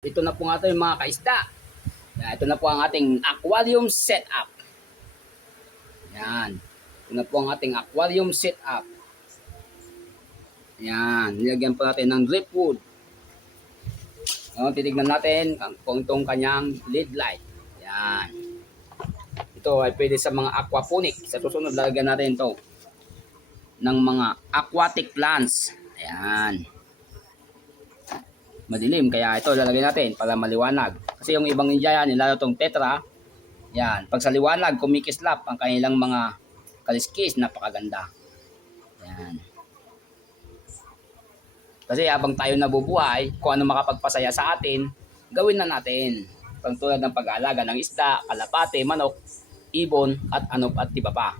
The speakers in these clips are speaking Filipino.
Ito na po nga ito yung mga kaisda. Yan, ito na po ang ating aquarium setup. Yan. Ito na po ang ating aquarium setup. Yan. Nilagyan po natin ng driftwood. Titignan natin kung itong kanyang lead light. Yan. Ito ay pwede sa mga aquaponic. Sa susunod, lalagyan natin ito ng mga aquatic plants. Ayan. Madilim, kaya ito lalagay natin para maliwanag. Kasi yung ibang Indian, lalo itong tetra, yan, pag sa liwanag, kumikislap ang kanilang mga kaliskis, napakaganda. Yan. Kasi habang tayo nabubuhay, kung ano makapagpasaya sa atin, gawin na natin. Tulad ng pag-aalaga ng isda, kalapate, manok, ibon, at ano at iba pa.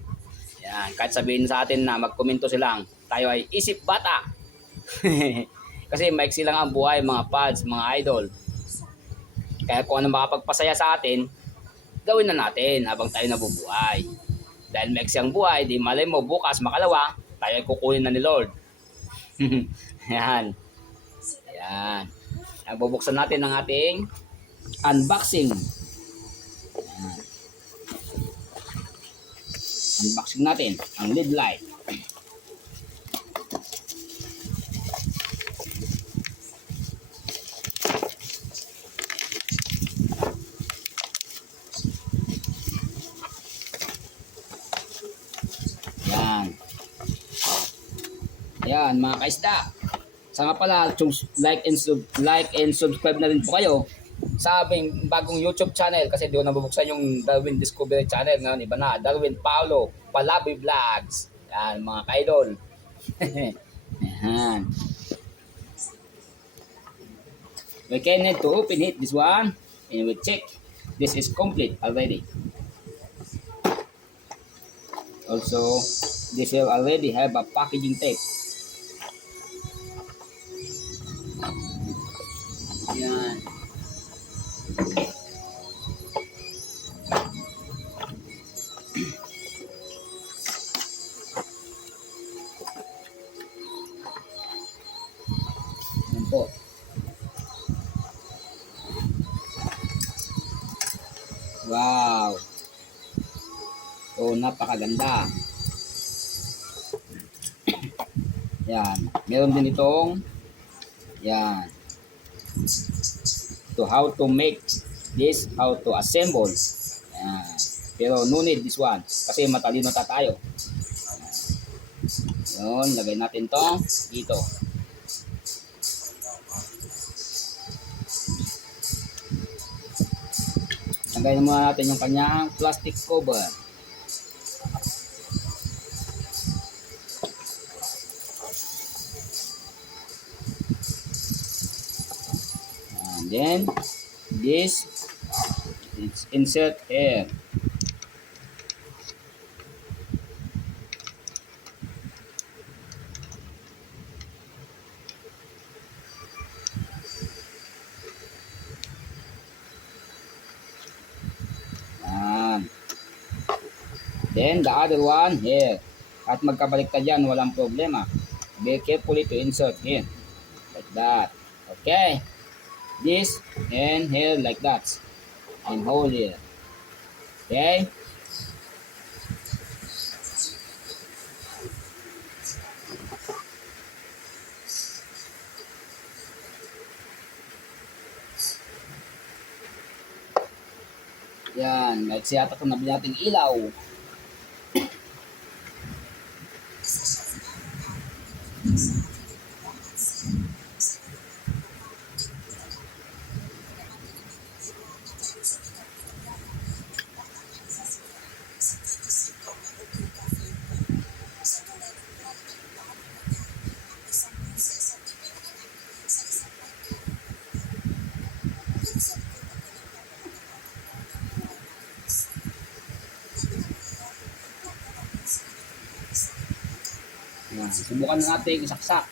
Yan, kahit sabihin sa atin na magkomento silang, tayo ay isip bata. Kasi maiksi lang ang buhay, mga pads, mga idol. Kaya kung ano makapagpasaya sa atin, gawin na natin habang tayo nabubuhay. Dahil maiksi ang buhay, di malay mo bukas makalawa, tayo ay kukunin na ni Lord. Yan. Yan. Bubuksan natin ang ating unboxing. Yan. Unboxing natin ang lead light. Yan. Yan mga kaisda. Saka pala, like and subscribe na rin po kayo sa aming bagong YouTube channel kasi doon nabubuksan yung Darwin Discovery Channel ngayon. Iba na, Darwin Paulo Palaboy Vlogs. Yan mga kaidol. Yan. We can need to open it, this one, and we check. This is complete already. Also, this will already have a packaging tape. Yan. Yan po. Wow. Oh, napakaganda. Yan. Meron din itong yan. To how to make this, how to assemble. Yan. Pero no need this one kasi matalino tayo. Yun, lagay natin to dito. Lagay muna natin yung kanyang plastic cover. And then this is insert here. Then the other one here. At magkabaliktad yan, walang problema. Be carefully to insert here. Like that. Okay. This and here like that. And hold here. Okay. Yan. Like siya ito na nating ilaw. Yan. Subukan natin isaksak.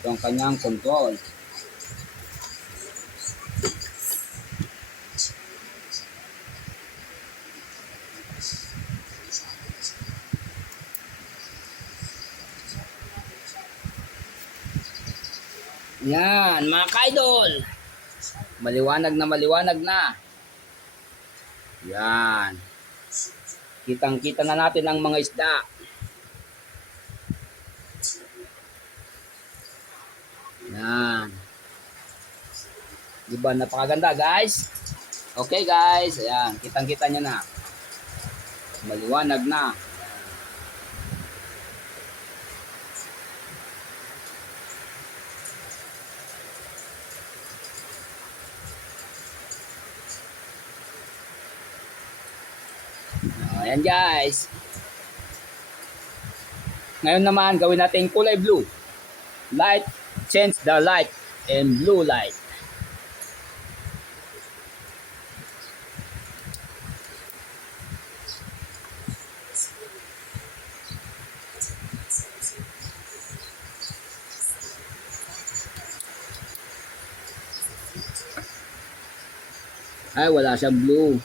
Ito ang kanyang control. Yan, mga ka-idol. Maliwanag na maliwanag na. Yan. Kitang-kita na natin ang mga isda. Yan. Diba napakaganda guys? Okay guys, ayan, kitang-kita nyo na. Maliwanag na. Ayan guys. Ngayon naman, gawin natin kulay blue. Light, change the light and blue light. Ay, wala siyang blue.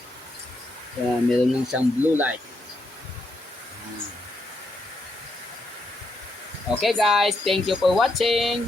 Kaya meron lang siyang blue light. Okay guys, thank you for watching.